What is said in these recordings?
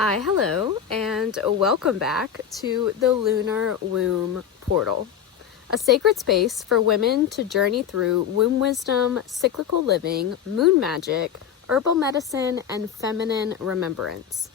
Hi, hello, and welcome back to the Lunar Womb Portal, a sacred space for women to journey through womb wisdom, cyclical living, moon magic, herbal medicine, and feminine remembrance.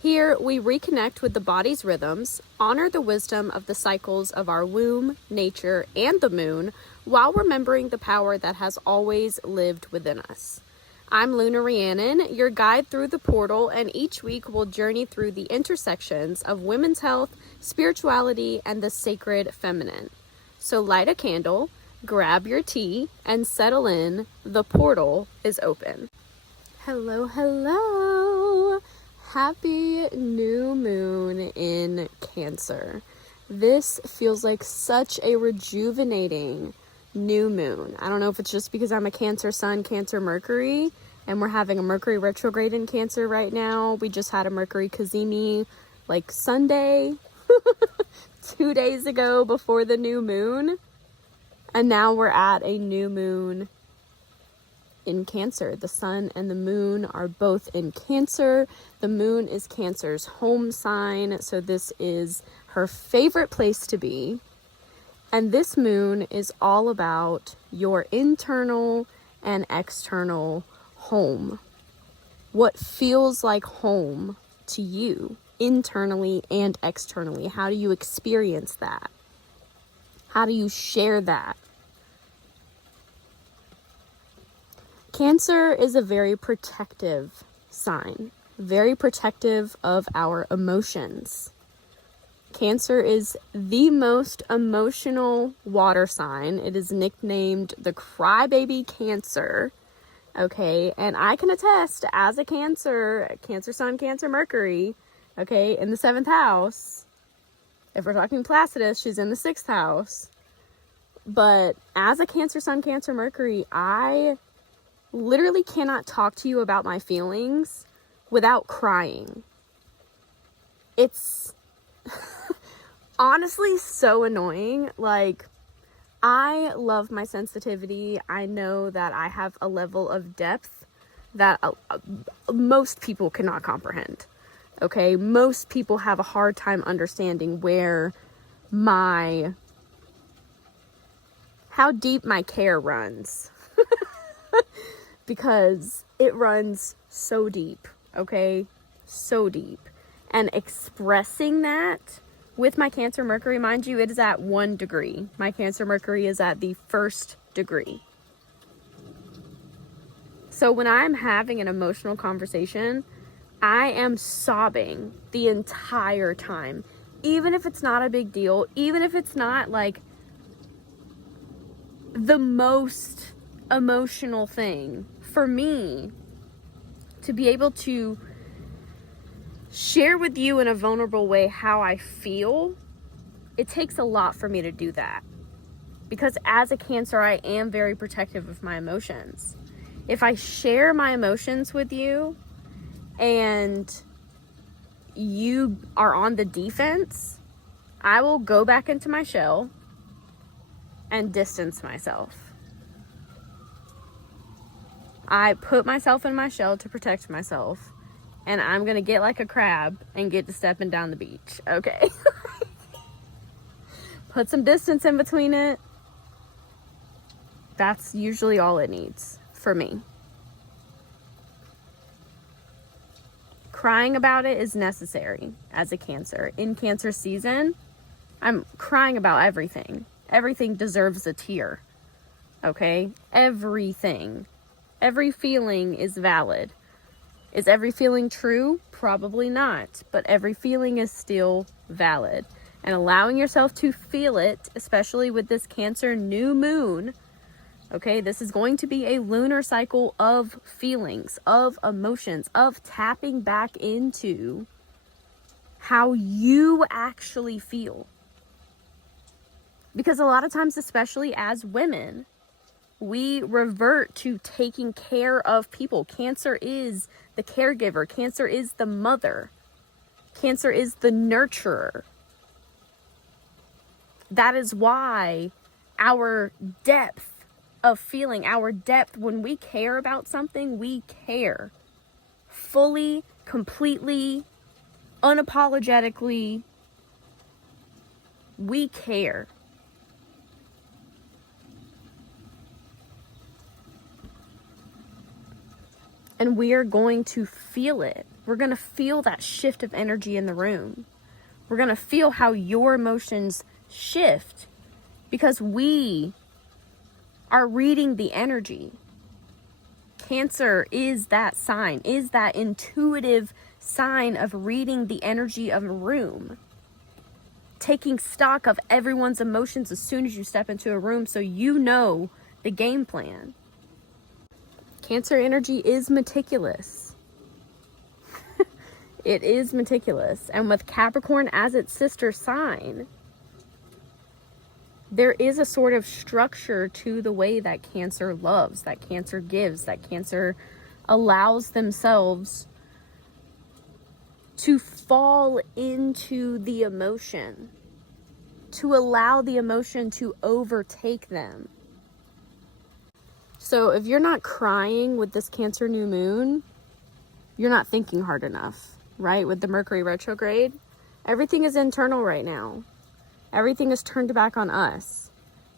Here, we reconnect with the body's rhythms, honor the wisdom of the cycles of our womb, nature, and the moon, while remembering the power that has always lived within us. I'm Lunar Rhiannon, your guide through the portal, and each week we'll journey through the intersections of women's health, spirituality, and the sacred feminine. So light a candle, grab your tea, and settle in. The portal is open. Hello, hello! Happy new moon in Cancer. This feels like such a rejuvenating new moon. I don't know if it's just because I'm a Cancer Sun, Cancer Mercury, and we're having a Mercury retrograde in Cancer right now. We just had a Mercury Cazimi like Sunday, 2 days ago before the new moon. And now we're at a new moon in Cancer. The sun and the moon are both in Cancer. The moon is Cancer's home sign, so this is her favorite place to be. And this moon is all about your internal and external home. What feels like home to you, internally and externally? How do you experience that? How do you share that? Cancer is a very protective sign, very protective of our emotions. Cancer is the most emotional water sign. It is nicknamed the crybaby Cancer, okay? And I can attest, as a Cancer Sun, Cancer Mercury, okay, in the 7th house. If we're talking Placidus, she's in the 6th house. But as a Cancer Sun, Cancer Mercury, I literally cannot talk to you about my feelings without crying. It's honestly so annoying. Like, I love my sensitivity. I know that I have a level of depth that most people cannot comprehend. Okay, most people have a hard time understanding how deep my care runs. Because it runs so deep, okay? So deep. And expressing that with my Cancer Mercury, mind you, it is at 1 degree. My Cancer Mercury is at the 1st degree. So when I'm having an emotional conversation, I am sobbing the entire time. Even if it's not a big deal, even if it's not like the most emotional thing, for me to be able to share with you in a vulnerable way how I feel, it takes a lot for me to do that. Because as a Cancer, I am very protective of my emotions. If I share my emotions with you and you are on the defense, I will go back into my shell and distance myself. I put myself in my shell to protect myself, and I'm gonna get like a crab and get to stepping down the beach, okay? Put some distance in between it. That's usually all it needs for me. Crying about it is necessary as a Cancer. In Cancer season, I'm crying about everything. Everything deserves a tear, okay? Everything. Every feeling is valid. Is every feeling true? Probably not, but every feeling is still valid. And allowing yourself to feel it, especially with this Cancer new moon, okay, this is going to be a lunar cycle of feelings, of emotions, of tapping back into how you actually feel. Because a lot of times, especially as women, we revert to taking care of people. Cancer is the caregiver. Cancer is the mother. Cancer is the nurturer. That is why our depth of feeling, our depth, when we care about something, we care fully, completely, unapologetically, we care. And we are going to feel it. We're going to feel that shift of energy in the room. We're going to feel how your emotions shift because we are reading the energy. Cancer is that sign, is that intuitive sign of reading the energy of a room. Taking stock of everyone's emotions as soon as you step into a room so you know the game plan. Cancer energy is meticulous. It is meticulous. And with Capricorn as its sister sign, there is a sort of structure to the way that Cancer loves, that Cancer gives, that Cancer allows themselves to fall into the emotion, to allow the emotion to overtake them. So if you're not crying with this Cancer new moon, you're not thinking hard enough, right? With the Mercury retrograde, everything is internal right now. Everything is turned back on us.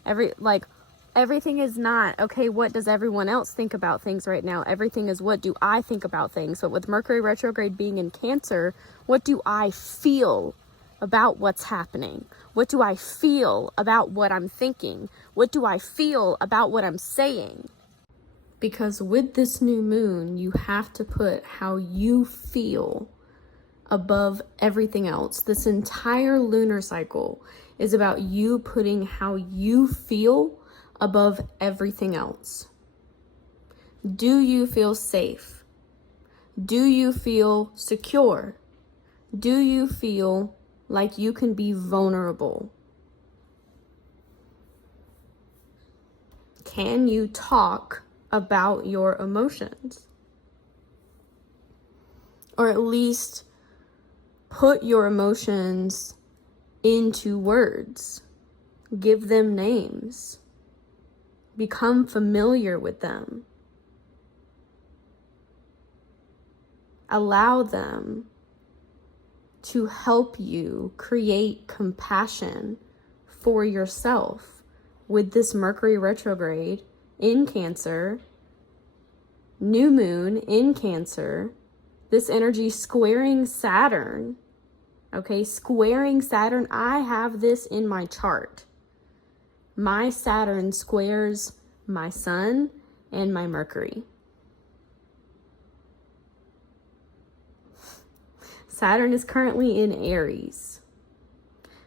Everything is not, okay, what does everyone else think about things right now? Everything is, what do I think about things? But with Mercury retrograde being in Cancer, what do I feel about what's happening? What do I feel about what I'm thinking? What do I feel about what I'm saying? Because with this new moon, you have to put how you feel above everything else. This entire lunar cycle is about you putting how you feel above everything else. Do you feel safe? Do you feel secure? Do you feel like you can be vulnerable? Can you talk about your emotions? Or at least put your emotions into words. Give them names. Become familiar with them. Allow them to help you create compassion for yourself with this Mercury retrograde in Cancer, new moon in Cancer, this energy squaring Saturn. Okay, squaring Saturn. I have this in my chart. My Saturn squares my Sun and my Mercury. Saturn is currently in Aries.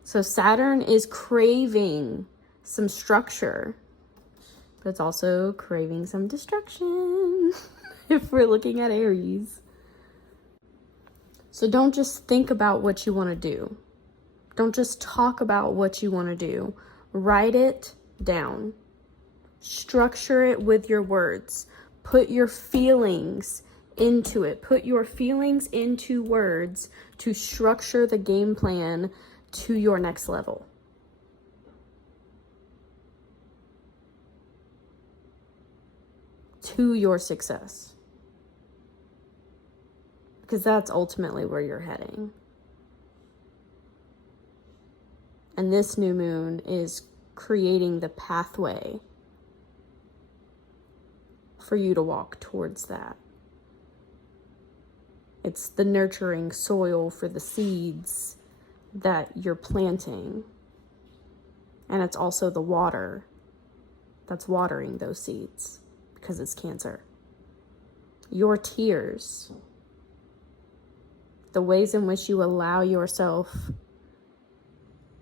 So Saturn is craving some structure, but it's also craving some destruction if we're looking at Aries. So don't just think about what you want to do. Don't just talk about what you want to do. Write it down. Structure it with your words. Put your feelings into it. Put your feelings into words to structure the game plan to your next level. To your success. Because that's ultimately where you're heading. And this new moon is creating the pathway for you to walk towards that. It's the nurturing soil for the seeds that you're planting. And it's also the water that's watering those seeds because it's Cancer. Your tears, the ways in which you allow yourself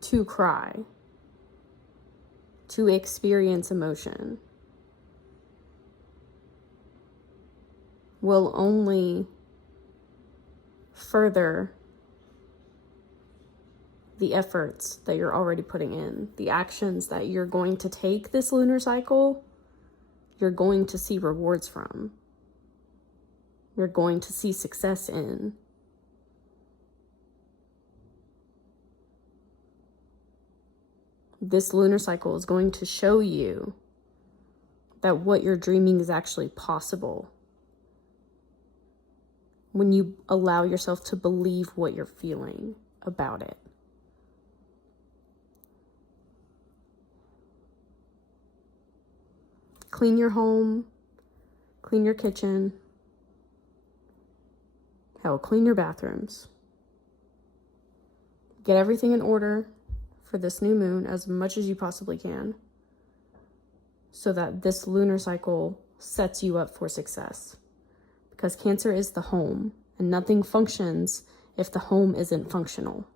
to cry, to experience emotion, will only further the efforts that you're already putting in, the actions that you're going to take this lunar cycle, you're going to see rewards from. You're going to see success in. This lunar cycle is going to show you that what you're dreaming is actually possible. when you allow yourself to believe what you're feeling about it. Clean your home, clean your kitchen, hell, clean your bathrooms. Get everything in order for this new moon as much as you possibly can, so that this lunar cycle sets you up for success. Because Cancer is the home, and nothing functions if the home isn't functional.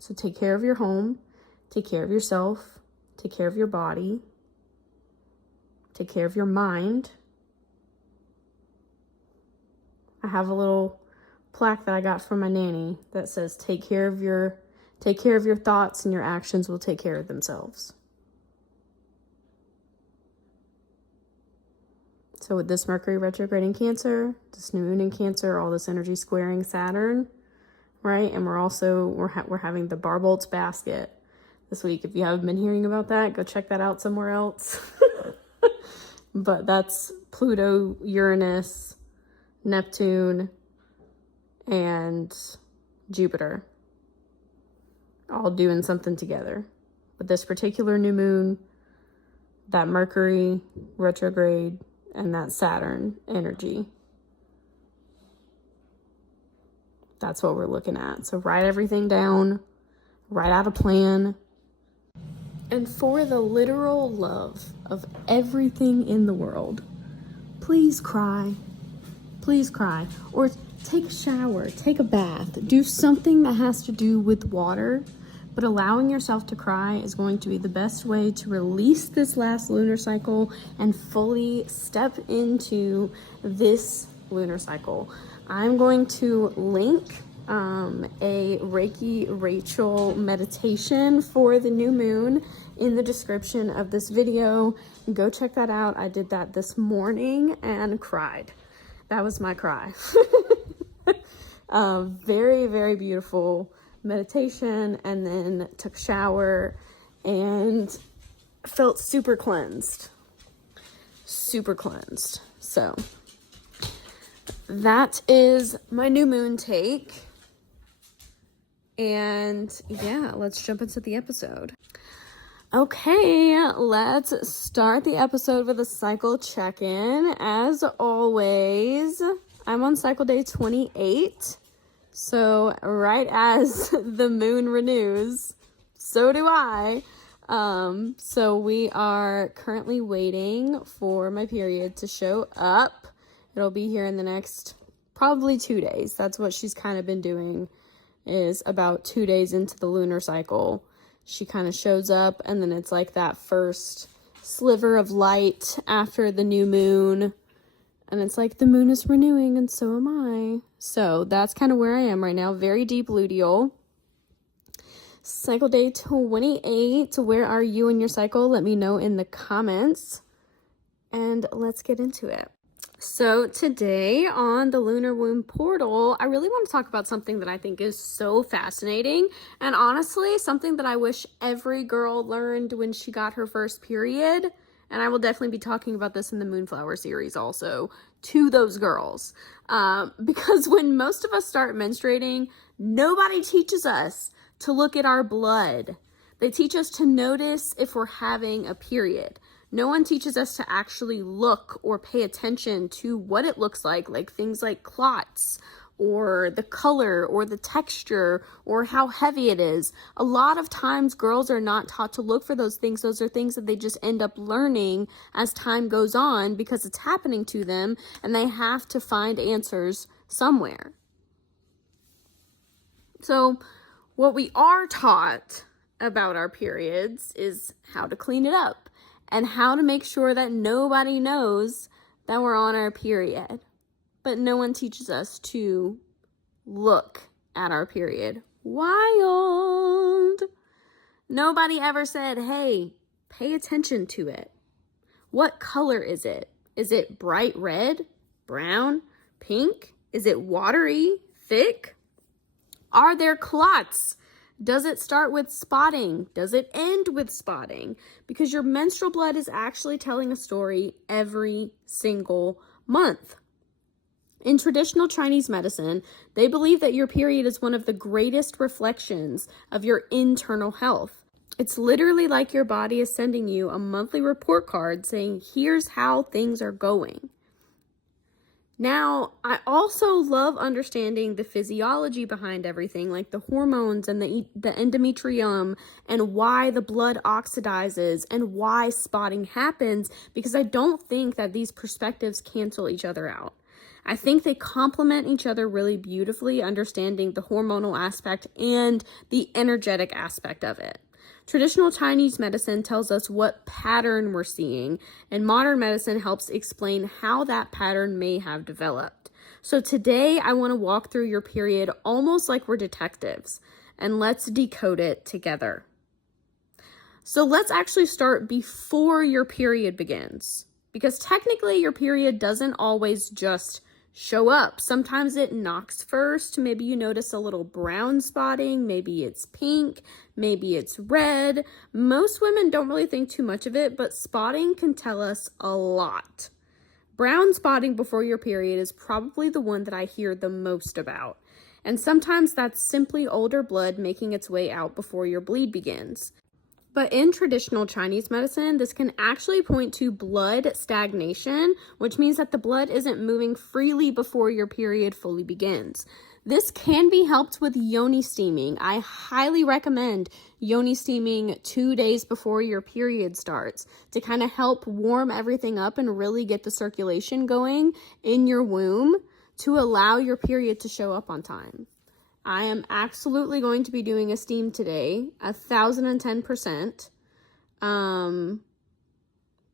So take care of your home, take care of yourself, take care of your body, take care of your mind. I have a little plaque that I got from my nanny that says, take care of your thoughts, and your actions will take care of themselves. So with this Mercury retrograde in Cancer, this new moon in Cancer, all this energy squaring Saturn, right? And we're having the bar bolts basket this week. If you haven't been hearing about that, go check that out somewhere else. But that's Pluto, Uranus, Neptune, and Jupiter all doing something together. But this particular new moon, that Mercury retrograde, and that Saturn energy, that's what we're looking at. So write everything down, write out a plan. And for the literal love of everything in the world, please cry. Please cry. Or take a shower, take a bath, do something that has to do with water. But allowing yourself to cry is going to be the best way to release this last lunar cycle and fully step into this lunar cycle. I'm going to link a Reiki Rachel meditation for the new moon in the description of this video. Go check that out. I did that this morning and cried. That was my cry. Very, very beautiful meditation, and then took a shower and felt super cleansed. So that is my new moon take. And yeah, let's jump into the episode. Okay, let's start the episode with a cycle check-in. As always, I'm on cycle day 28. So right as the moon renews, so do I. So we are currently waiting for my period to show up. It'll be here in the next probably 2 days. That's what she's kind of been doing, is about 2 days into the lunar cycle, she kind of shows up, and then it's like that first sliver of light after the new moon. And it's like the moon is renewing, and so am I. So that's kind of where I am right now. Very deep luteal. Cycle day 28. Where are you in your cycle? Let me know in the comments. And let's get into it. So today on the Lunar Womb Portal, I really want to talk about something that I think is so fascinating. And honestly, something that I wish every girl learned when she got her first period. And I will definitely be talking about this in the Moonflower series also to those girls. Because when most of us start menstruating, nobody teaches us to look at our blood. They teach us to notice if we're having a period. No one teaches us to actually look or pay attention to what it looks like things like clots, or the color, or the texture, or how heavy it is. A lot of times girls are not taught to look for those things. Those are things that they just end up learning as time goes on because it's happening to them, and they have to find answers somewhere. So what we are taught about our periods is how to clean it up and how to make sure that nobody knows that we're on our period. But no one teaches us to look at our period. Wild. Nobody ever said, hey, pay attention to it. What color is it? Is it bright red, brown, pink? Is it watery, thick? Are there clots? Does it start with spotting? Does it end with spotting? Because your menstrual blood is actually telling a story every single month. In traditional Chinese medicine, they believe that your period is one of the greatest reflections of your internal health. It's literally like your body is sending you a monthly report card saying, here's how things are going. Now, I also love understanding the physiology behind everything, like the hormones and the endometrium, and why the blood oxidizes and why spotting happens, because I don't think that these perspectives cancel each other out. I think they complement each other really beautifully, understanding the hormonal aspect and the energetic aspect of it. Traditional Chinese medicine tells us what pattern we're seeing, and modern medicine helps explain how that pattern may have developed. So today I want to walk through your period almost like we're detectives, and let's decode it together. So let's actually start before your period begins, because technically your period doesn't always just show up. Sometimes it knocks first. Maybe you notice a little brown spotting. Maybe it's pink. Maybe it's red. Most women don't really think too much of it, but spotting can tell us a lot. Brown spotting before your period is probably the one that I hear the most about. And sometimes that's simply older blood making its way out before your bleed begins. But in traditional Chinese medicine, this can actually point to blood stagnation, which means that the blood isn't moving freely before your period fully begins. This can be helped with yoni steaming. I highly recommend yoni steaming 2 days before your period starts to kind of help warm everything up and really get the circulation going in your womb to allow your period to show up on time. I am absolutely going to be doing a steam today, 1,010%,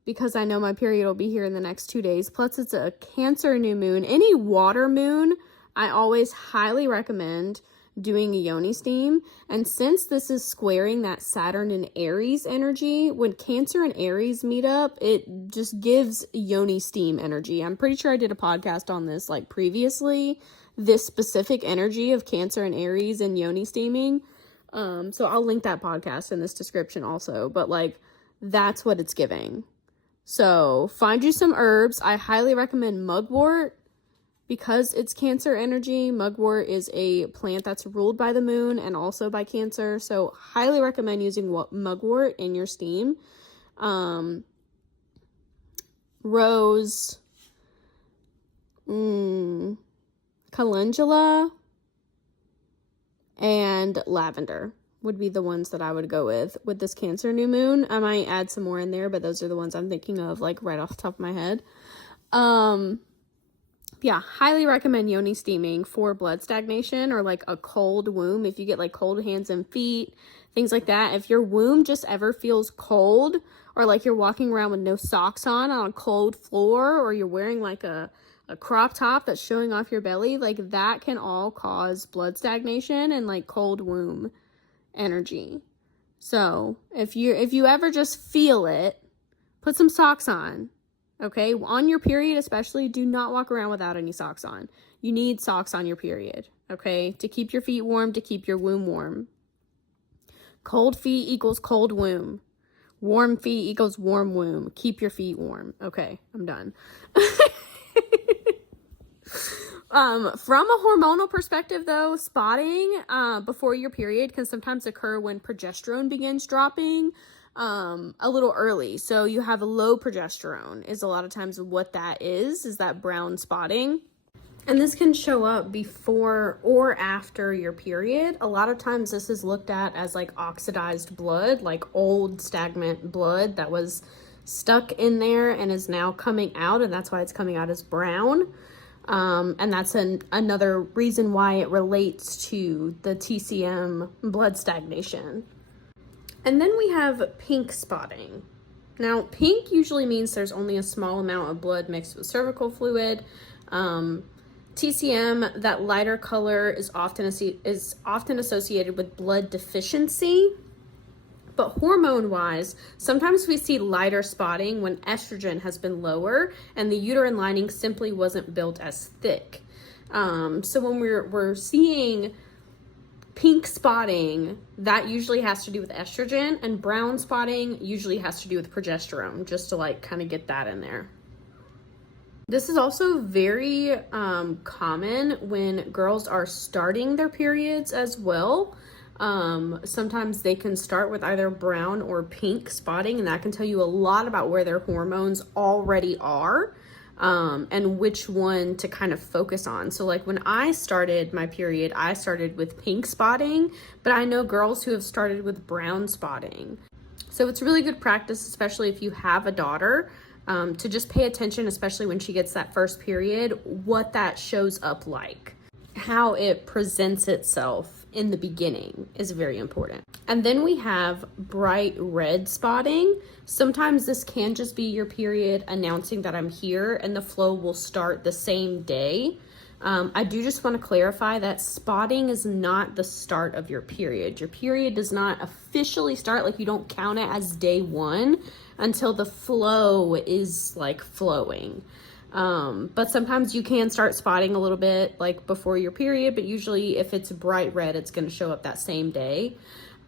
because I know my period will be here in the next 2 days. Plus, it's a Cancer new moon. Any water moon, I always highly recommend doing a yoni steam. And since this is squaring that Saturn and Aries energy, when Cancer and Aries meet up, it just gives yoni steam energy. I'm pretty sure I did a podcast on this like previously, this specific energy of Cancer and Aries and yoni steaming. So I'll link that podcast in this description also, but like that's what it's giving. So find you some herbs. I highly recommend mugwort because it's Cancer energy. Mugwort is a plant that's ruled by the moon and also by Cancer. So highly recommend using mugwort in your steam. Rose, calendula, and lavender would be the ones that I would go with this Cancer new moon. I might add some more in there, but those are the ones I'm thinking of like right off the top of my head. Yeah, highly recommend yoni steaming for blood stagnation or like a cold womb. If you get like cold hands and feet, things like that. If your womb just ever feels cold, or like you're walking around with no socks on a cold floor, or you're wearing like a crop top that's showing off your belly, like that can all cause blood stagnation and like cold womb energy. So if you ever just feel it, put some socks on. Okay, on your period especially, do not walk around without any socks on. You need socks on your period, okay, to keep your feet warm, to keep your womb warm. Cold feet equals cold womb. Warm feet equals warm womb. Keep your feet warm. Okay, I'm done. From a hormonal perspective though, spotting before your period can sometimes occur when progesterone begins dropping a little early. So you have a low progesterone is a lot of times what that is that brown spotting. And this can show up before or after your period. A lot of times this is looked at as like oxidized blood, like old stagnant blood that was stuck in there and is now coming out, and that's why it's coming out as brown. And that's another reason why it relates to the TCM blood stagnation. And then we have pink spotting. Now, pink usually means there's only a small amount of blood mixed with cervical fluid. TCM, that lighter color, is often associated with blood deficiency. But hormone-wise, sometimes we see lighter spotting when estrogen has been lower and the uterine lining simply wasn't built as thick. So when we're seeing pink spotting, that usually has to do with estrogen, and brown spotting usually has to do with progesterone, just to like kind of get that in there. This is also very common when girls are starting their periods as well. Sometimes they can start with either brown or pink spotting, and that can tell you a lot about where their hormones already are, and which one to kind of focus on. So like when I started my period, I started with pink spotting, but I know girls who have started with brown spotting. So it's really good practice, especially if you have a daughter, to just pay attention, especially when she gets that first period, what that shows up like. How it presents itself in the beginning is very important. And then we have bright red spotting. Sometimes this can just be your period announcing that I'm here, and the flow will start the same day. I do just want to clarify that spotting is not the start of your period. Your period does not officially start, like you don't count it as day one until the flow is like flowing. But sometimes you can start spotting a little bit like before your period, but usually if it's bright red, it's going to show up that same day.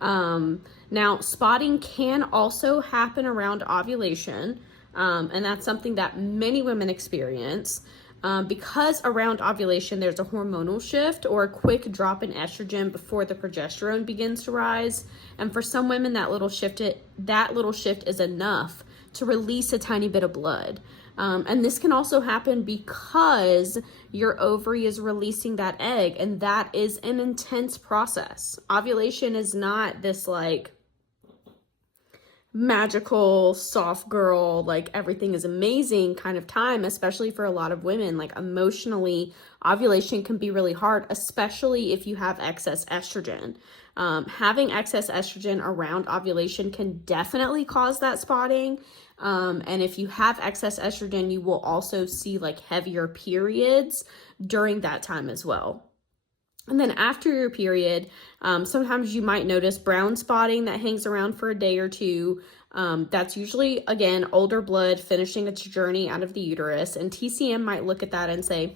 Now spotting can also happen around ovulation. And that's something that many women experience. Because around ovulation, there's a hormonal shift or a quick drop in estrogen before the progesterone begins to rise. And for some women, that little shift is enough to release a tiny bit of blood. And this can also happen because your ovary is releasing that egg, and that is an intense process. Ovulation is not this like magical soft girl, like everything is amazing kind of time, especially for a lot of women. Like emotionally, ovulation can be really hard, especially if you have excess estrogen. Having excess estrogen around ovulation can definitely cause that spotting. And if you have excess estrogen, you will also see like heavier periods during that time as well. And then after your period, sometimes you might notice brown spotting that hangs around for a day or two. That's usually, again, older blood finishing its journey out of the uterus. And TCM might look at that and say,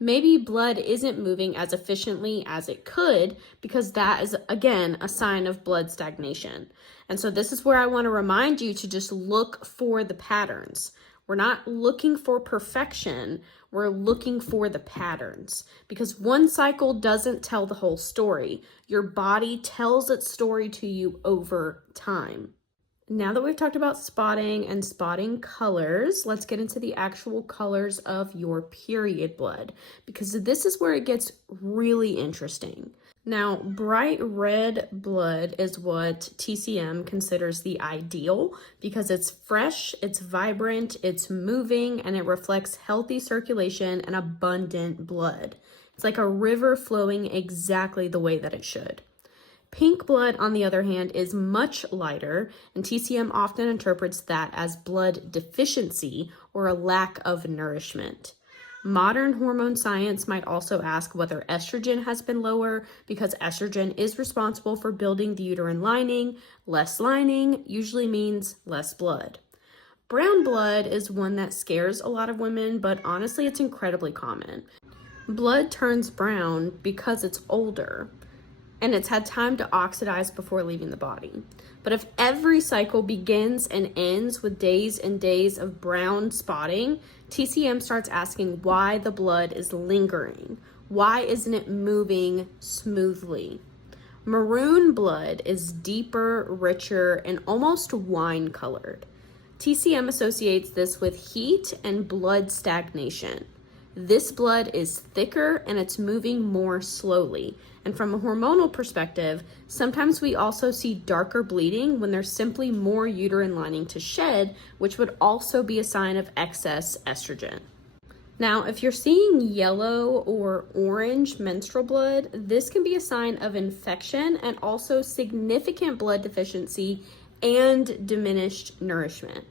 maybe blood isn't moving as efficiently as it could, because that is, again, a sign of blood stagnation. And so this is where I want to remind you to just look for the patterns. We're not looking for perfection. We're looking for the patterns, because one cycle doesn't tell the whole story. Your body tells its story to you over time. Now that we've talked about spotting and spotting colors, let's get into the actual colors of your period blood, because this is where it gets really interesting. Now, bright red blood is what TCM considers the ideal, because it's fresh, it's vibrant, it's moving, and it reflects healthy circulation and abundant blood. It's like a river flowing exactly the way that it should. Pink blood, on the other hand, is much lighter, and TCM often interprets that as blood deficiency or a lack of nourishment. Modern hormone science might also ask whether estrogen has been lower, because estrogen is responsible for building the uterine lining. Less lining usually means less blood. Brown blood is one that scares a lot of women, but honestly, it's incredibly common. Blood turns brown because it's older, and it's had time to oxidize before leaving the body. But if every cycle begins and ends with days and days of brown spotting, TCM starts asking why the blood is lingering. Why isn't it moving smoothly? Maroon blood is deeper, richer, and almost wine colored. TCM associates this with heat and blood stagnation. This blood is thicker and it's moving more slowly. And from a hormonal perspective, sometimes we also see darker bleeding when there's simply more uterine lining to shed, which would also be a sign of excess estrogen. Now, if you're seeing yellow or orange menstrual blood, this can be a sign of infection and also significant blood deficiency and diminished nourishment.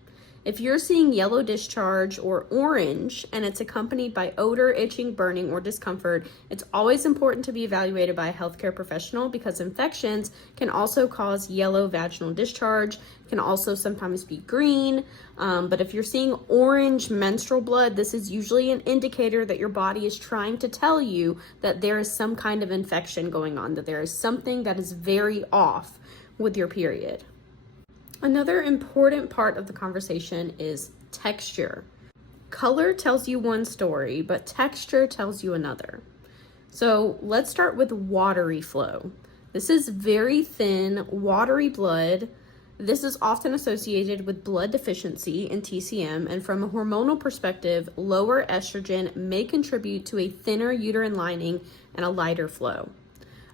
If you're seeing yellow discharge or orange and it's accompanied by odor, itching, burning, or discomfort, it's always important to be evaluated by a healthcare professional, because infections can also cause yellow vaginal discharge, can also sometimes be green. But if you're seeing orange menstrual blood, this is usually an indicator that your body is trying to tell you that there is some kind of infection going on, that there is something that is very off with your period. Another important part of the conversation is texture. Color tells you one story, but texture tells you another. So let's start with watery flow. This is very thin, watery blood. This is often associated with blood deficiency in TCM, and from a hormonal perspective, lower estrogen may contribute to a thinner uterine lining and a lighter flow.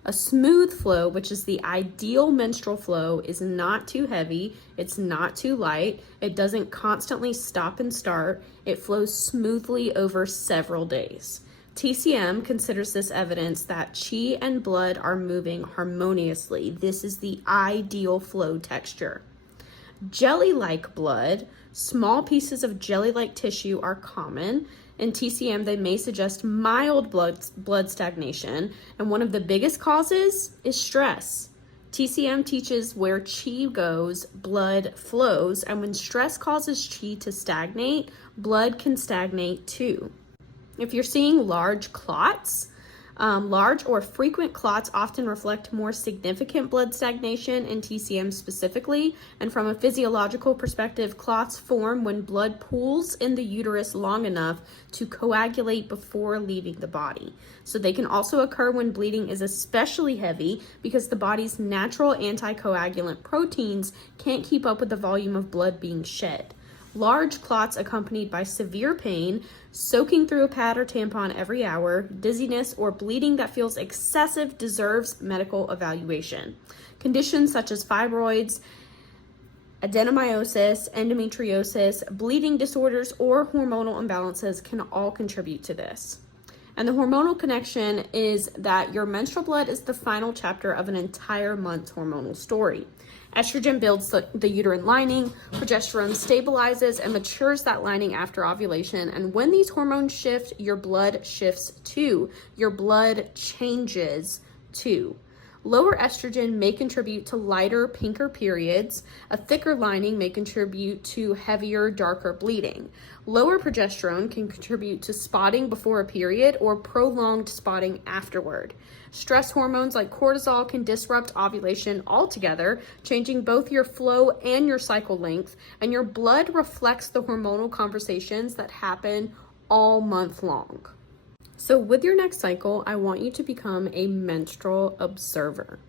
A smooth flow, which is the ideal menstrual flow, is not too heavy, it's not too light, it doesn't constantly stop and start, it flows smoothly over several days. TCM considers this evidence that chi and blood are moving harmoniously. This is the ideal flow texture. Jelly-like blood, small pieces of jelly-like tissue are common. In TCM, they may suggest mild blood stagnation, and one of the biggest causes is stress. TCM teaches where chi goes, blood flows, and when stress causes chi to stagnate, blood can stagnate too. If you're seeing large clots, large or frequent clots often reflect more significant blood stagnation in TCM specifically, and from a physiological perspective, clots form when blood pools in the uterus long enough to coagulate before leaving the body. So they can also occur when bleeding is especially heavy because the body's natural anticoagulant proteins can't keep up with the volume of blood being shed. Large clots accompanied by severe pain, soaking through a pad or tampon every hour, dizziness, or bleeding that feels excessive deserves medical evaluation. Conditions such as fibroids, adenomyosis, endometriosis, bleeding disorders, or hormonal imbalances can all contribute to this. And the hormonal connection is that your menstrual blood is the final chapter of an entire month's hormonal story. Estrogen builds the uterine lining, progesterone stabilizes and matures that lining after ovulation, and when these hormones shift, your blood shifts too. Your blood changes too. Lower estrogen may contribute to lighter, pinker periods. A thicker lining may contribute to heavier, darker bleeding. Lower progesterone can contribute to spotting before a period or prolonged spotting afterward. Stress hormones like cortisol can disrupt ovulation altogether, changing both your flow and your cycle length, and your blood reflects the hormonal conversations that happen all month long. So with your next cycle, I want you to become a menstrual observer.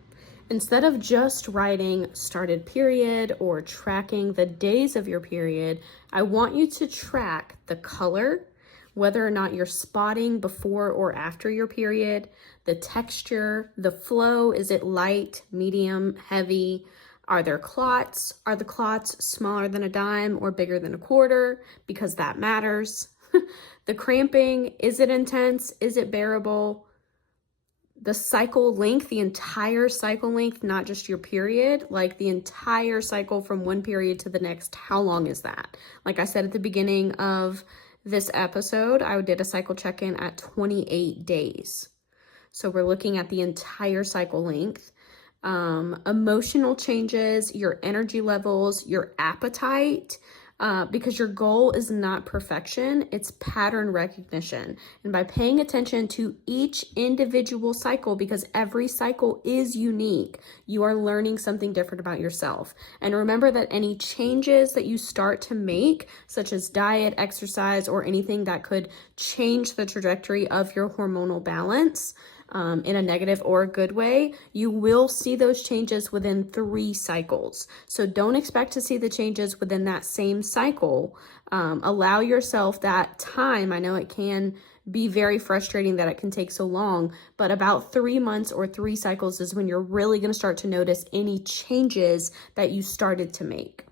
Instead of just writing started period or tracking the days of your period, I want you to track the color, whether or not you're spotting before or after your period, the texture, the flow, is it light, medium, heavy? Are there clots? Are the clots smaller than a dime or bigger than a quarter? Because that matters. The cramping, is it intense? Is it bearable? The cycle length, the entire cycle length, not just your period, like the entire cycle from one period to the next, how long is that? Like I said at the beginning of this episode, I did a cycle check-in at 28 days. So we're looking at the entire cycle length. Emotional changes, your energy levels, your appetite, because your goal is not perfection, it's pattern recognition. And by paying attention to each individual cycle, because every cycle is unique, you are learning something different about yourself. And remember that any changes that you start to make, such as diet, exercise, or anything that could change the trajectory of your hormonal balance, in a negative or a good way, you will see those changes within 3 cycles. So don't expect to see the changes within that same cycle. Allow yourself that time. I know it can be very frustrating that it can take so long, but about 3 months or 3 cycles is when you're really going to start to notice any changes that you started to make.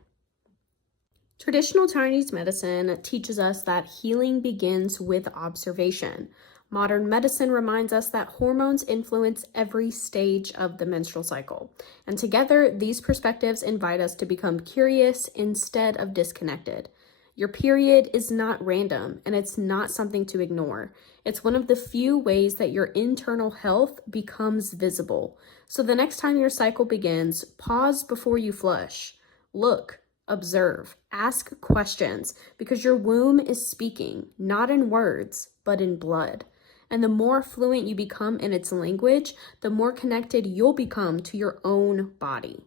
Traditional Chinese medicine teaches us that healing begins with observation. Modern medicine reminds us that hormones influence every stage of the menstrual cycle. And together, these perspectives invite us to become curious instead of disconnected. Your period is not random, and it's not something to ignore. It's one of the few ways that your internal health becomes visible. So the next time your cycle begins, pause before you flush. Look, observe, ask questions, because your womb is speaking, not in words, but in blood. And the more fluent you become in its language, the more connected you'll become to your own body.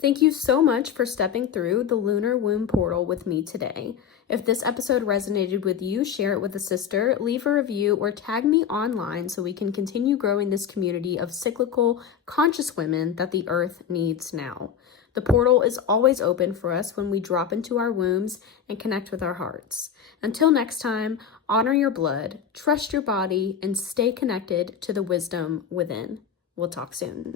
Thank you so much for stepping through the Lunar Womb Portal with me today. If this episode resonated with you, share it with a sister, leave a review, or tag me online so we can continue growing this community of cyclical, conscious women that the earth needs now. The portal is always open for us when we drop into our wombs and connect with our hearts. Until next time, honor your blood, trust your body, and stay connected to the wisdom within. We'll talk soon.